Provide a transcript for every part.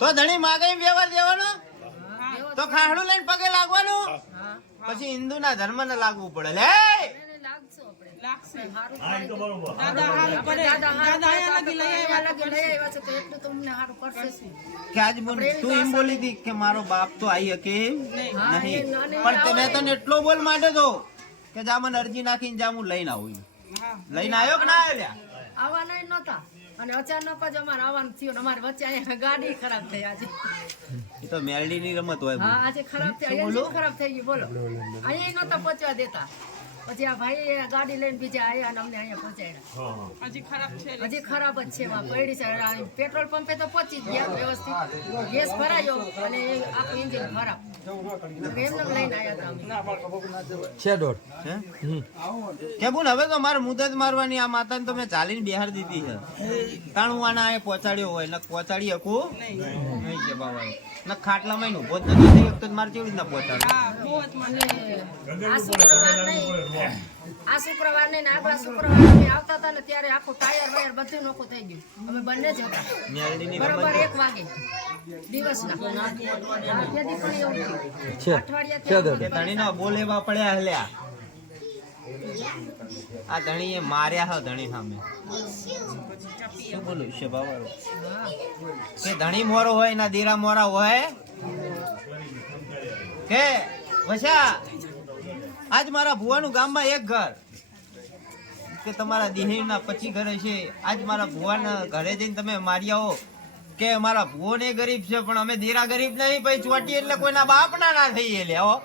તો ધણી લઈને વ્યવહાર દેવાનો? હા. પછી હિન્દુના ધર્મને લાગવું પડે. લે! એને લાગશું આપણે. લાગશે. હારું હા એ તો ખાડું લઈને પગે લાગવાનું પછી હિન્દુ ના ધર્મ ને લાગવું પડે. છે તો એટલું તો અમને હારું કરશે કે આજ બોલ તું એમ બોલી હતી કે મારો બાપ તો આવી શકે નહીં. પણ તમે તને એટલો બોલ માટે તો કે જા મને અરજી નાખીને જા હું લઈને આવું લઈને આવ્યો કે ના આવ્યો? આવવાના નહોતા. અને અચાનક જ અમારે આવવાનું થયું અમારે વચ્ચે અહીંયા ગાડી ખરાબ થઈ આજે. એ તો મેલડી ની રમત હોય હા આજે ખરાબ થઈ ખરાબ થઈ ગયું બોલો. અહીંયા નતા પહોંચવા દેતા. પછી આ ભાઈ ગાડી લઈને બીજા આવ્યા અને અમને અહીંયા પહોંચાડ્યા. હા. હા હજી ખરાબ છે હજી ખરાબ જ છે એમાં પડી છે. પેટ્રોલ પંપે તો પહોંચી જ ગયા વ્યવસ્થિત. ગેસ ભરાયો અને આખું ઇન્જિન ખરાબ. હવે તો મારે મુદત મારવાની આ માતાને તો મેં ચાલીને બિહાર દીધી છે. કારણ હું આના અહીંયા પહોંચાડ્યો હોય ને પહોંચાડી શકું? નહીં. છે બાબા ને ખાટલામાં ઊભો જ નથી. થઈ શકતો મારે કેવી રીતના પહોંચાડે મને આ શુક્રવાર નહીં. આ શુક્રવાર નહીં ને આગલા શુક્રવાર અમે આવતા હતા ને ત્યારે આખું ટાયર વાયર બધું નોખું થઈ ગયું. અમે બંને જ હતા. બરોબર એક વાગે. દિવસના. હા, ત્યાંથી પણ એવું થયું. છે. અઠવાડિયાથી છે દોઢ કે ધણીનો બોલ એવા પડ્યા હલ્યા. આ ધણીએ માર્યા હો ધણી સામે. શું બોલું? છે બાબા કે ધણી મોરો હોય ના દીરા મોરા હોય? કે વસા આજ મારા ભુવાનું ગામમાં એક ઘર. કે તમારા દિહીના પચી ઘરે છે. આજ મારા ભુવાના ઘરે જઈને તમે મારી આવો. કે મારા ભુવો ને ગરીબ છે, પણ અમે દીરા ગરીબ નહીં. પછી ચોટી એટલે કોઈના બાપના ના થઈ લે આવો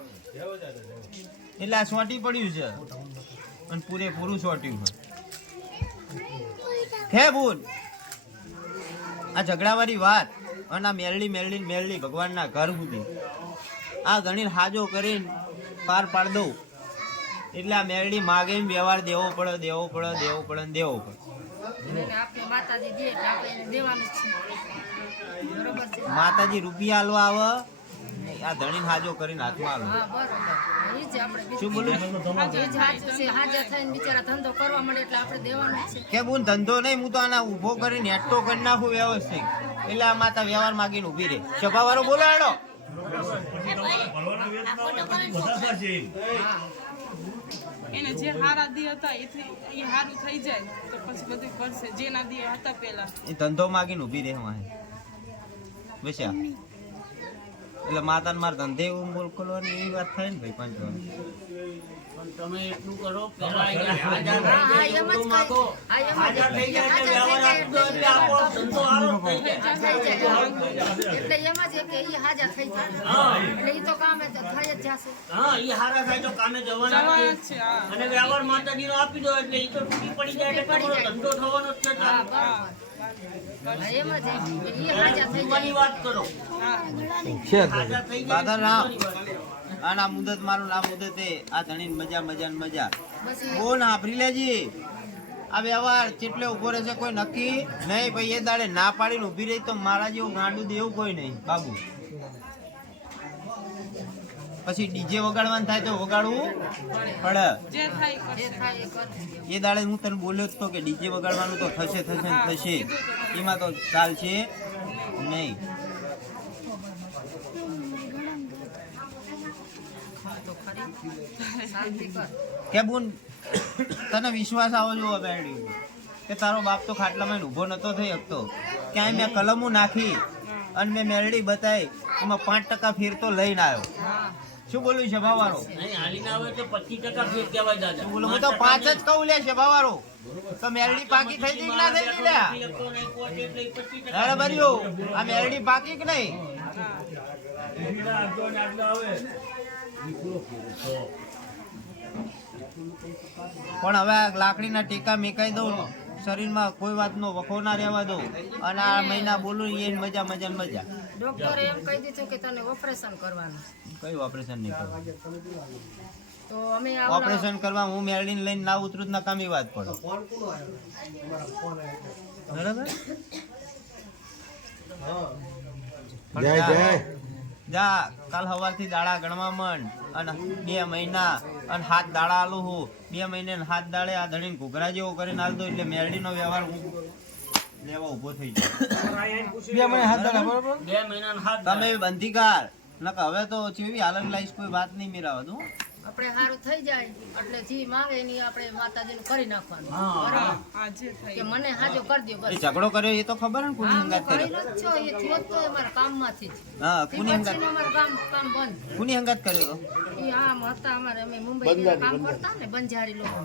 એટલે આ ચોટી પડ્યું છે. અને પૂરેપૂરું ચોટ્યું છે. હે ભૂલ આ ઝઘડાવાળી વાત અને આ મેળડી મેળડી મેળડી ભગવાનના ઘર સુધી. આ ગણિત હાજો કરીને પાર પાડ દઉં. એટલે આ મેલડી માગે એમ વ્યવહાર દેવો પડે દેવો પડે દેવો પડે ને દેવો પડે. માતાજી રૂપિયા આલવા આવે આ ધણી હાજો કરીને હાથમાં હા આપણે શું બોલું? કે બોન ધંધો નહીં હું તો આના ઊભો કરીને એટલો કરી નાખું વ્યવસ્થિત. એટલે આ માતા વ્યવહાર માગીને ઊભી રહે. સભાવાળો બોલો હેડો. એને જે હારા દી હતા એથી એ હારું થઈ જાય તો પછી બધું કરશે. જેના દી હતા પેલા એ ધંધો માગીને ઊભી રહે વાહે બેસ્યા એટલે માતાને મારા ધંધે એવું મોકલવાની એવી વાત થાય ને ભાઈ પાંચ વાર તમે એટલું કરો પેલા હાજર હા હા થઈ જાય. હા એટલે ધંધો થઈ જાય. એટલે એમ જ કે ઈ હાજર થઈ જાય. એટલે ઈ તો કામે થઈ જ જશે. હા ઈ હારા થાય તો કામે જવાના જ જવાના જ છે. છે અને વ્યવહાર માતાજીનો આપી દો એટલે ઈ તો તૂટી પડી જાય એટલે ધંધો થવાનો જ છે હા. બરોબર. આના મુદત, મારું ના મુદતે આ ધણીને મજા મજા ને મજા. બોલ સાંભળી લેજી. આ વ્યવહાર કેટલે ઊભો રહેશે કોઈ નક્કી? નહીં, ભાઈ, એ દાડે ના પાડીને ઊભી રહી તો મારા જેવું ગાંડું દેવું કોઈ નહીં. બાબુ. પછી ડીજે વગાડવાનું થાય તો વગાડવું પડે. એ જે કરશે થાય એ કરશે. એ દાડે હું તને બોલ્યો જ તો કે ડીજે વગાડવાનું તો થશે થશે થશે. એમાં તો ચાલશે નહીં. કે બોન તને વિશ્વાસ આવો જોવો બેડી કે તારો બાપ તો ખાટલામાં ઊભો નતો થઈ શકતો. ક્યાંય મેં કલમો નાખી અને મેં મેલડી બતાવી. એમાં પાંચ ટકા ફેર તો લઈને આવ્યો. હા. શું બોલું છે ભાવારો નહીં હાલીને આવે તો પચીસ ટકા ફેર કહેવાય દાદા. શું બોલું હું તો પાંચ જ કહું લે છે ભાવારો તો મેરડી પાકી થઈ ગઈ કે ના થઈ ગઈ ટકા અરે બરિયો આ મેરડી પાકી કે નહીં? પણ હવે લાકડીના ટેકા મેકાઈ દઉં શરીરમાં કોઈ વાતનો વખો ના રહેવા દો. અને આ મહિના બોલું એ મજા મજા ને મજા. ડોક્ટરે એમ કહી દીધું કે તને ઓપરેશન કરવાનું. કયું ઓપરેશન નહીં કરવાનું તો અમે ઓપરેશન કરવા હું મેળવીને લઈને ના ઉતરું ના કામી વાત પડે. બરાબર? જય જય. જા કાલ સવારથી દાડા ગણવા મન અને બે મહિના અને હાથ દાડા આલું હું. બે મહિને હાથ દાડે આ ધણીને ઘૂઘરા જેવો કરીને આલતો દો એટલે મેરડીનો વ્યવહાર હું લેવા ઊભો થઈ જાય બે મહિના હાથ દાડા બરોબર? બે મહિના હાથ તમે બંધીકાર નકર હવે તો જેવી હાલત લાઈશ કોઈ વાત નહીં મેળાવત હો. આપણે સારું થઈ જાય એટલે જી માંગે એની આપણે માતાજીને કરી નાખવાનું. હા. બરાબર? હા જે કે મને હાજો કરી દો બસ ઝઘડો કર્યો એ તો ખબર ને કોની હંગાત કર્યો. છો, એ થયો જ તો અમારા કામમાંથી જ. હા કોની હંગાત અમારું કામ કામ બંધ. કોની હંગાત કર્યો ઈ આમ હતા અમારે અમે મુંબઈ કામ કરતા ને બંજારી લોકો.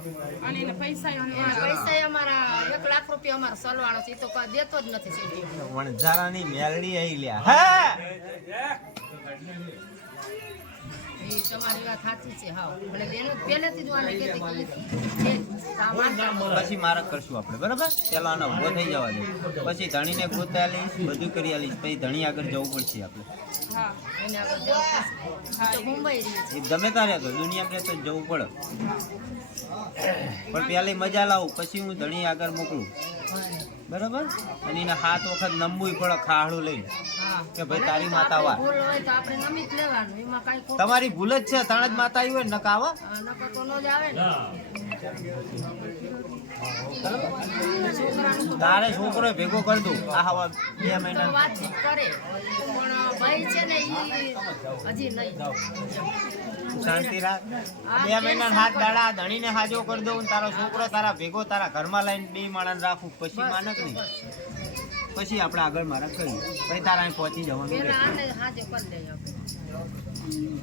અને એને પૈસા એને પૈસા અમારા એક લાખ રૂપિયા અમારો સલવાણો છે એ તો કોઈ દેતો જ નથી. વણઝારાની મેલડી આઈ લ્યા. હા! તમારી વાત સાચી છે બેનો પહેલેથી જ કહેતી કે. પછી મારક કરશું આપણે બરાબર? પેલા આના ઊભો થઈ જવા દે. પછી ધણીને ગોતા આલીશ બધું કરી આલીશ પછી ધણી આગળ જવું પડશે આપણે. આગળ તો ગમે તારે તો દુનિયામાં રહેતો જ જવું પડે. પણ પેલી મજા લાવું પછી હું ધણી આગળ મોકલું. બરાબર? અને એને હાથ વખત નમવું પડે ખાહડું લઈને. કે ભાઈ તારી માતા વા ભૂલ હોય તો આપણે નમી જ લેવાનું એમાં કાંઈ ખોટું તમારી ભૂલ જ છે તાણ જ માતા આવી હોય ને નકા આવા. હા, તો ન જ આવે ને. તારે છોકરો ભેગો કરી દઉં. આ હવા બે મહિના વાતચીત કરે. પણ ભાઈ છે ને ઈ હજી નહીં. શાંતિ રાખ. બે મહિના હાથ દાડા ધણીને હાજો કરી દઉં ને તારો છોકરો તારા ભેગો તારા ઘરમાં લઈને બે માણસ રાખું. પછી માનક નહીં. પછી આપણે આગળ મારા કરીએ. પછી તારા અહીં પહોંચી જવાનું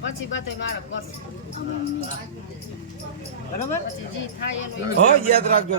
પછી બધું મારે કરશું બરાબર? જી થાય એનું યાદ રાખજો